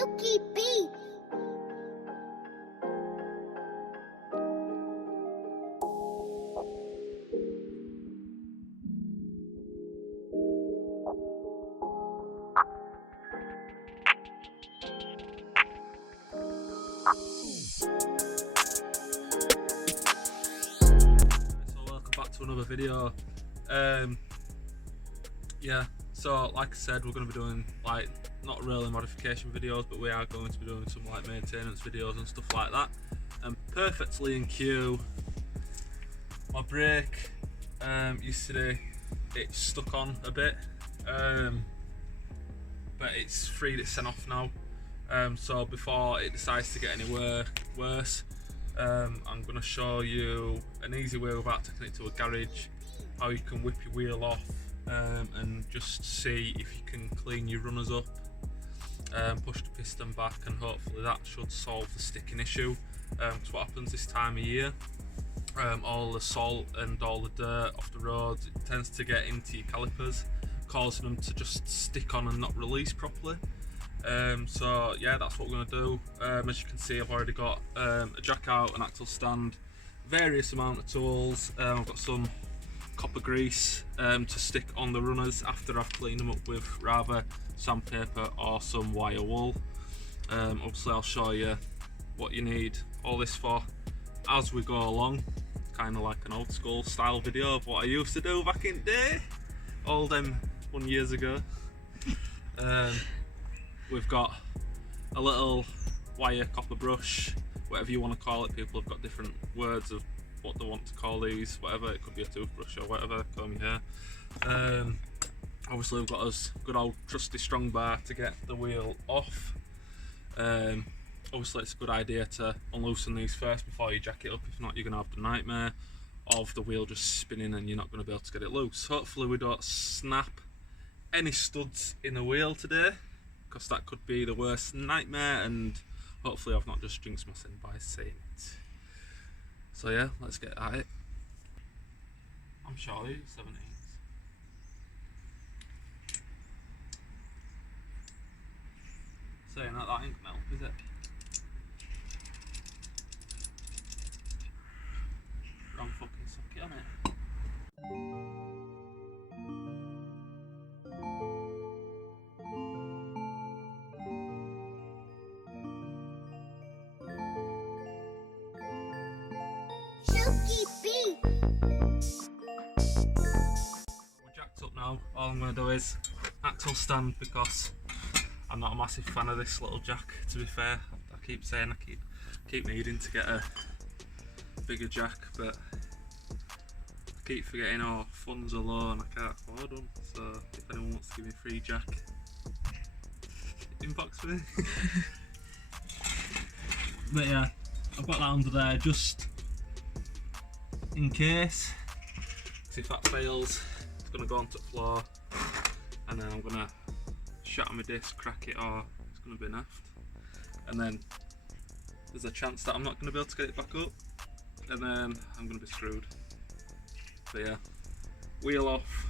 Silky beat. Welcome back to another video. Yeah, so like I said, we're going to be doing like not really modification videos, but we are going to be doing some like maintenance videos and stuff like that. And perfectly in cue, my brake yesterday it stuck on a bit, but it's freed itself off now. So before it decides to get any worse, I'm going to show you an easy way without taking it to a garage, how you can whip your wheel off and just see if you can clean your runners up, push the piston back, and hopefully that should solve the sticking issue. Because what happens this time of year, all the salt and all the dirt off the roads, it tends to get into your calipers, causing them to just stick on and not release properly. So yeah, that's what we're going to do. As you can see, I've already got a jack out, an axle stand, various amount of tools. I've got some copper grease to stick on the runners after I've cleaned them up with rather sandpaper or some wire wool. Obviously I'll show you what you need all this for as we go along, kind of like an old school style video of what I used to do back in the day, all them 1 years ago. We've got a little wire copper brush, whatever you want to call it. People have got different words of what they want to call these, whatever. It could be a toothbrush or whatever, comb your hair. Obviously we've got us good old trusty strong bar to get the wheel off. Obviously it's a good idea to unloosen these first before you jack it up. If not, you're going to have the nightmare of the wheel just spinning and you're not going to be able to get it loose. Hopefully we don't snap any studs in the wheel today, because that could be the worst nightmare, and hopefully I've not just jinxed myself by saying it. So yeah, let's get at it. I'm Charlie, 17. Saying that ink melt, is it? Wrong fucking socket on it. Silky beat. We're jacked up now. All I'm going to do is axle stand, because I'm not a massive fan of this little jack, to be fair. I keep saying I keep needing to get a bigger jack, but I keep forgetting our funds are low and I can't afford them. So if anyone wants to give me a free jack, inbox me. But yeah, I've got that under there just in case. If that fails, it's going to go onto the floor, and then I'm going to shatter my disc, crack it, or it's going to be naffed. And then there's a chance that I'm not going to be able to get it back up, and then I'm going to be screwed. But yeah, wheel off,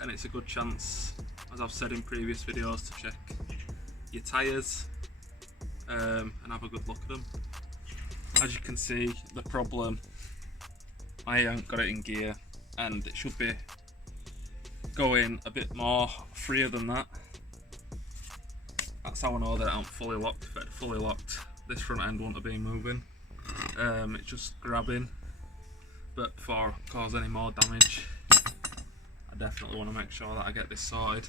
and it's a good chance, as I've said in previous videos, to check your tyres and have a good look at them. As you can see, the problem, I haven't got it in gear, and it should be going a bit more freer than that. That's how I know that I'm fully locked. If it's fully locked, this front end wouldn't have been moving. It's just grabbing, but before I cause any more damage, I definitely want to make sure that I get this sorted.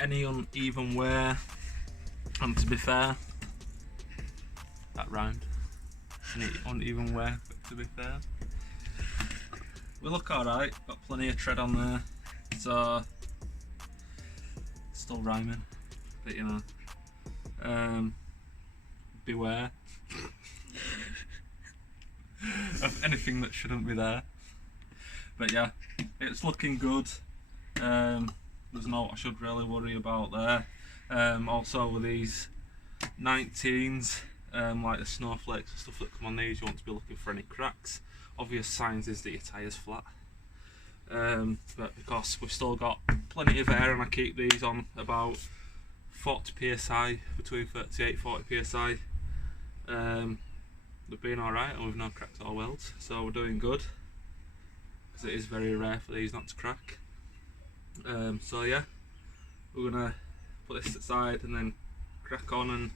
Any uneven wear, and to be fair, that rhymed. Any uneven wear, but to be fair, we look alright, got plenty of tread on there, so still rhyming, but you know, beware. of anything that shouldn't be there. But yeah, it's looking good. There's no I should really worry about there. Also with these 19s, like the snowflakes and stuff that come on these, you want to be looking for any cracks. Obvious signs is that your tyre's flat. But because we've still got plenty of air and I keep these on about 40 psi, between 38-40 psi, they've been alright and we've no cracks or welds, so we're doing good, because it is very rare for these not to crack. So yeah, we're gonna put this aside and then crack on and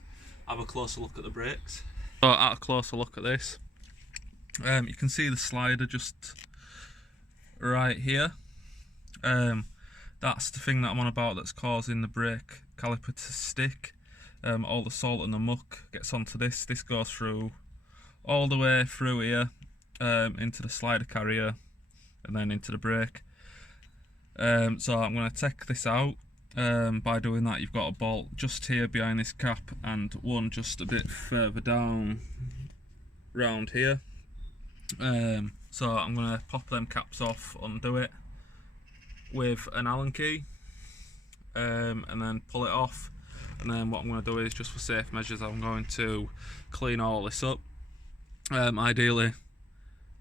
have a closer look at the brakes. So at a closer look at this, you can see the slider just right here. That's the thing that I'm on about that's causing the brake caliper to stick. All the salt and the muck gets onto this. This goes through all the way through here, into the slider carrier and then into the brake. So I'm going to take this out. By doing that, you've got a bolt just here behind this cap and one just a bit further down round here. So I'm going to pop them caps off, undo it with an Allen key, and then pull it off. And then what I'm going to do is, just for safe measures, I'm going to clean all this up. Ideally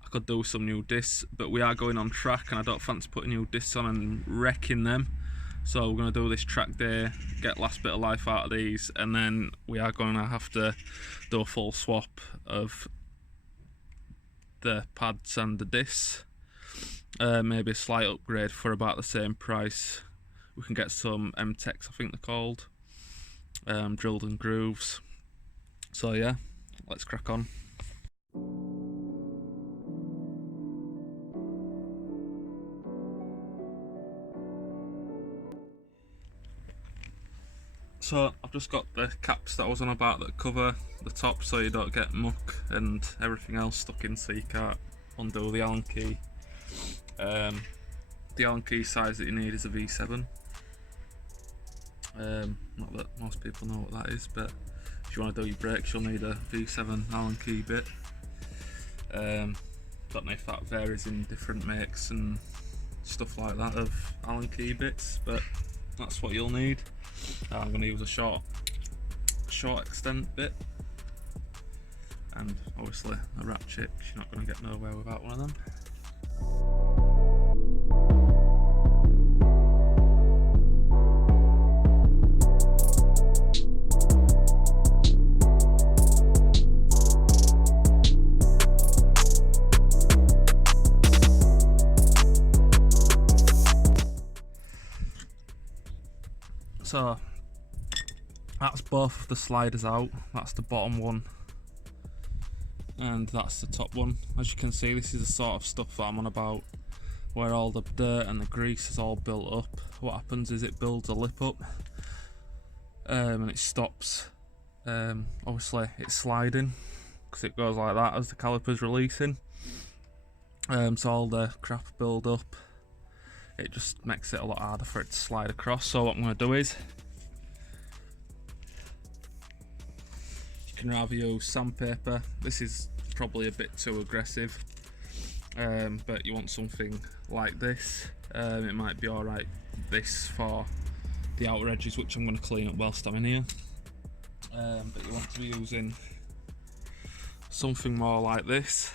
I could do some new discs, but we are going on track and I don't fancy putting new discs on and wrecking them. So we're going to do this track day, get last bit of life out of these, and then we are going to have to do a full swap of the pads and the discs. Maybe a slight upgrade for about the same price. We can get some M-Techs, I think they're called, drilled and grooves. So yeah, let's crack on. So I've just got the caps that I was on about that cover the top so you don't get muck and everything else stuck in, so you can't undo the Allen key. The Allen key size that you need is a V7. Not that most people know what that is, but if you want to do your brakes you'll need a V7 Allen key bit. Don't know if that varies in different makes and stuff like that of Allen key bits, but that's what you'll need. I'm going to use a short extent bit, and obviously a ratchet, because you're not going to get nowhere without one of them. So that's both of the sliders out. That's the bottom one and that's the top one. As you can see, this is the sort of stuff that I'm on about, where all the dirt and the grease is all built up. What happens is it builds a lip up, and it stops. Obviously it's sliding because it goes like that as the caliper's releasing. So all the crap build up. It just makes it a lot harder for it to slide across. So what I'm going to do is, you can rather use sandpaper. This is probably a bit too aggressive, but you want something like this. It might be alright this for the outer edges, which I'm going to clean up whilst I'm in here. But you want to be using something more like this.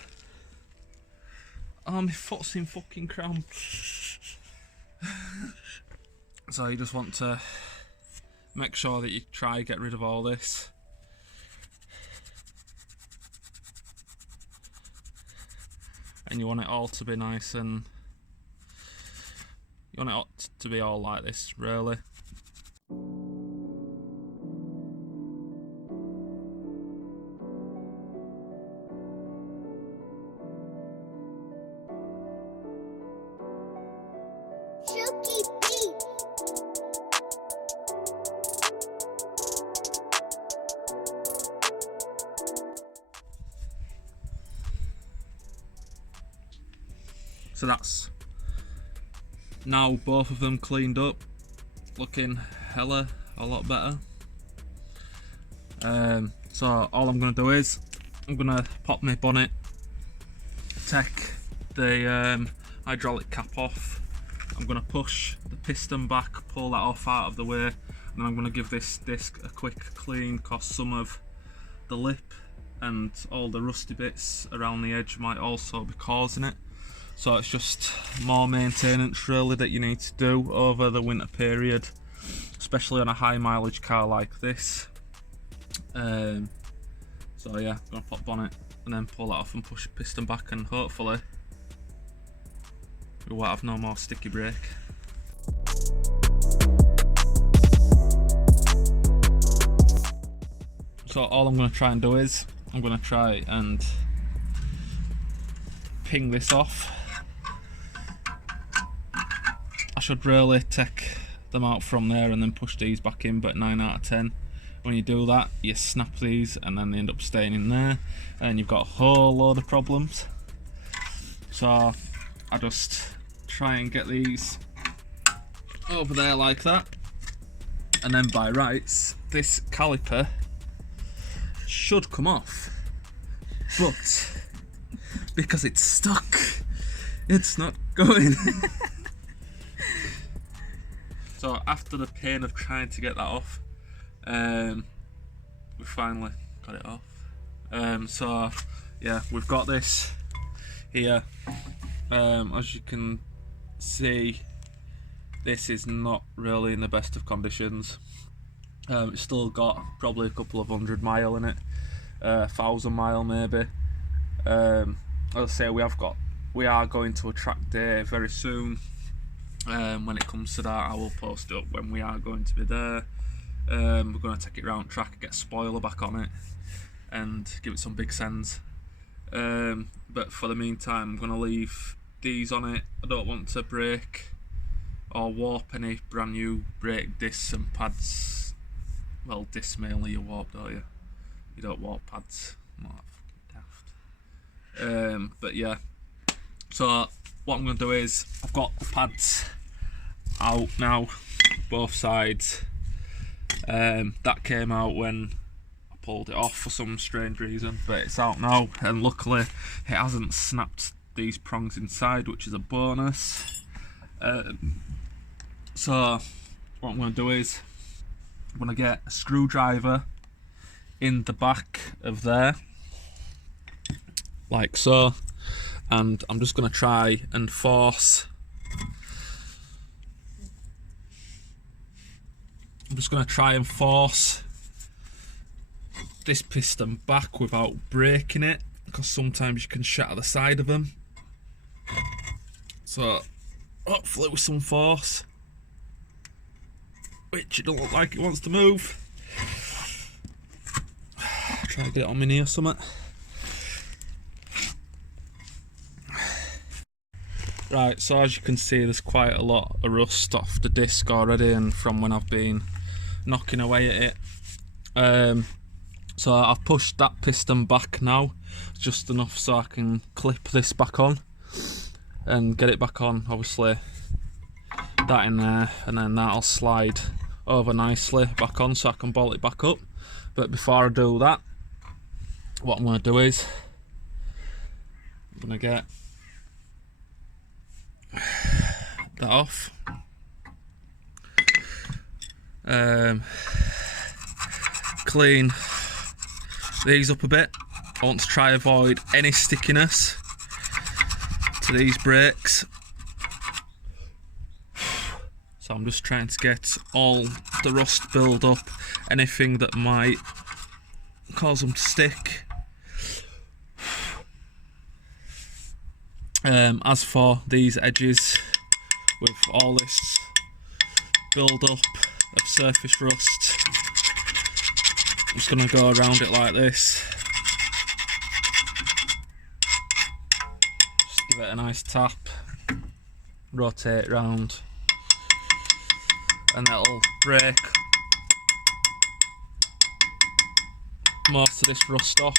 Oh, my foot's in fucking cramps. So you just want to make sure that you try to get rid of all this. And you want it all to be nice, and you want it all to be all like this, really. So that's now both of them cleaned up, looking hella a lot better. So all I'm going to do is I'm going to pop my bonnet take the hydraulic cap off. I'm going to push the piston back, pull that off out of the way, and then I'm going to give this disc a quick clean, because some of the lip and all the rusty bits around the edge might also be causing it. So it's just more maintenance really that you need to do over the winter period, especially on a high mileage car like this. So yeah, I'm going to pop bonnet and then pull that off and push the piston back, and hopefully we won't have no more sticky brake. So all I'm going to try and do is, I'm going to try and ping this off. I should really take them out from there and then push these back in, but 9 out of 10. When you do that, you snap these and then they end up staying in there, and you've got a whole load of problems. So I just try and get these over there like that, and then by rights this caliper should come off, but because it's stuck, it's not going. So after the pain of trying to get that off, we finally got it off. So yeah, we've got this here. As you can see, this is not really in the best of conditions. It's still got probably a couple of 100 mile in it, 1,000 mile maybe. As I say, we are going to a track day very soon. When it comes to that, I will post up when we are going to be there. We're going to take it round track, get a spoiler back on it, and give it some big sends. But for the meantime, I'm going to leave these on it. I don't want to break or warp any brand new brake discs and pads. Well, discs mainly you warp, don't you? You don't warp pads. I'm not that fucking daft. But yeah, so what I'm going to do is, I've got the pads out now, both sides. That came out when I pulled it off for some strange reason, but it's out now, and luckily it hasn't snapped these prongs inside, which is a bonus. So what I'm going to do is, I'm going to get a screwdriver in the back of there, like so, and I'm just going to try and force. I'm just going to try and force this piston back without breaking it, because sometimes you can shatter the side of them. So hopefully with some force, which it don't look like it wants to move. Try to get it on my knee or something. Right, so as you can see, there's quite a lot of rust off the disc already, and from when I've been knocking away at it. So I've pushed that piston back now, just enough so I can clip this back on and get it back on. Obviously that in there, and then that'll slide over nicely back on so I can bolt it back up. But before I do that, what I'm going to do is, I'm going to get that off. Clean these up a bit. I want to try avoid any stickiness to these brakes, so I'm just trying to get all the rust build up, anything that might cause them to stick. As for these edges, with all this build up of surface rust, I'm just going to go around it like this. Just give it a nice tap, rotate round, and that'll break most of this rust off.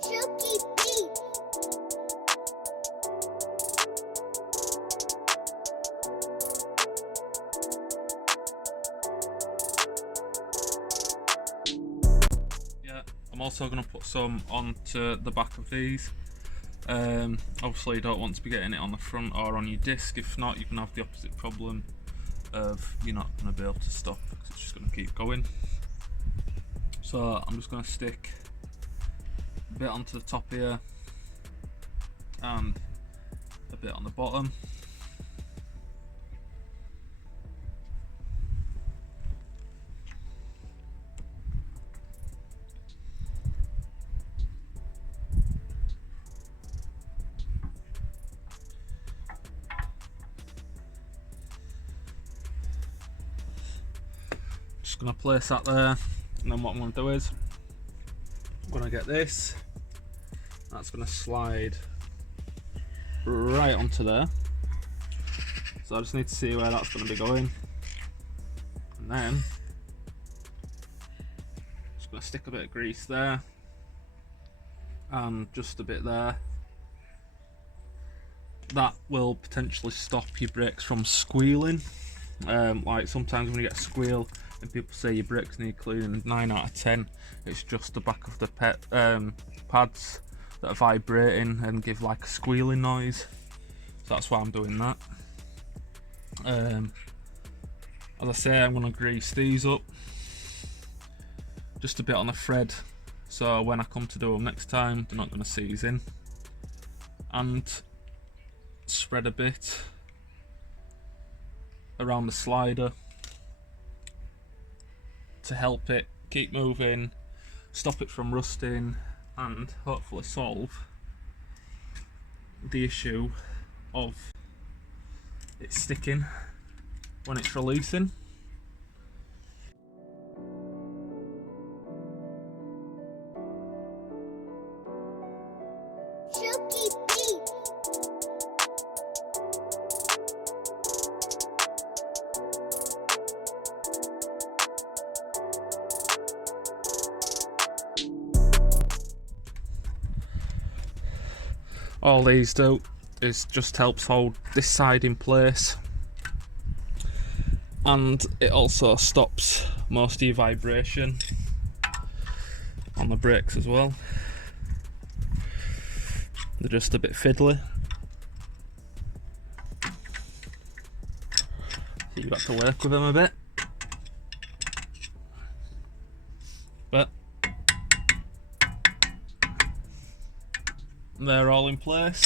Silky beat. also going to put some onto the back of these. Obviously you don't want to be getting it on the front or on your disc. If not, you can have the opposite problem of you're not going to be able to stop because it's just going to keep going. So I'm just going to stick a bit onto the top here and a bit on the bottom. Just going to place that there, and then what I'm going to do is I'm going to get this, that's going to slide right onto there. So I just need to see where that's going to be going, and then just going to stick a bit of grease there and just a bit there. That will potentially stop your brakes from squealing. Like sometimes when you get a squeal and people say your brakes need cleaning, 9 out of 10 it's just the back of the pads that are vibrating and give like a squealing noise. So that's why I'm doing that. As I say, I'm going to grease these up just a bit on a thread, so when I come to do them next time they're not going to seize in, and spread a bit around the slider to help it keep moving, stop it from rusting, and hopefully solve the issue of it sticking when it's releasing. Silky beat. All these do is just helps hold this side in place, and it also stops most of your vibration on the brakes as well. They're just a bit fiddly, so you've got to work with them a bit, but they're all in place.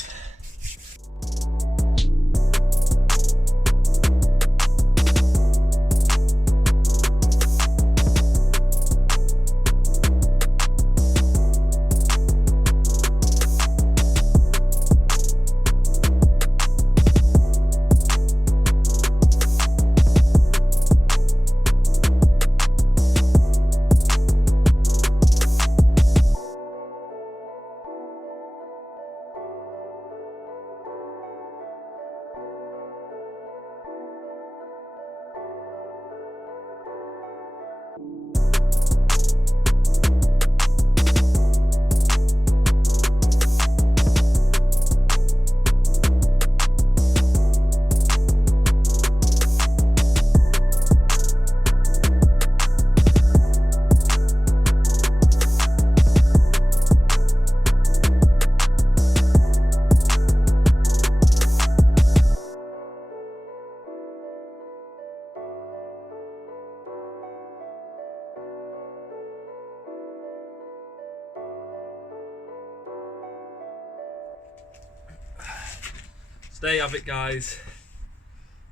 So there you have it, guys.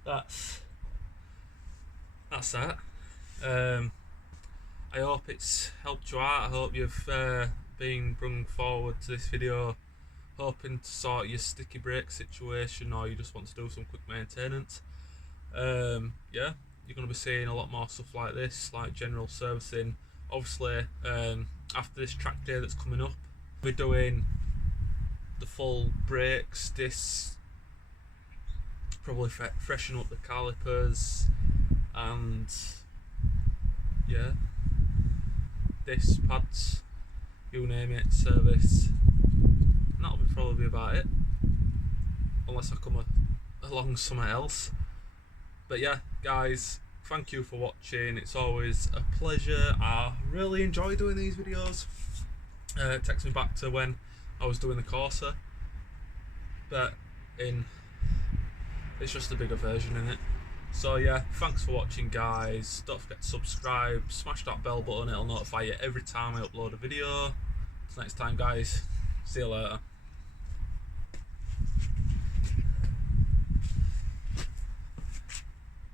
That's that. I hope it's helped you out. I hope you've been brought forward to this video hoping to sort your sticky brake situation, or you just want to do some quick maintenance. Yeah, you're going to be seeing a lot more stuff like this, like general servicing. Obviously, after this track day that's coming up, we're doing the full brakes, discs, probably freshen up the calipers, and yeah, disc pads, you name it, service. And that'll probably be about it, unless I come along somewhere else. But yeah, guys, thank you for watching. It's always a pleasure. I really enjoy doing these videos. It takes me back to when I was doing the CORSA, but it's just a bigger version in it. So yeah, thanks for watching guys. Don't forget to subscribe, smash that bell button, it'll notify you every time I upload a video. Till next time guys, see you later.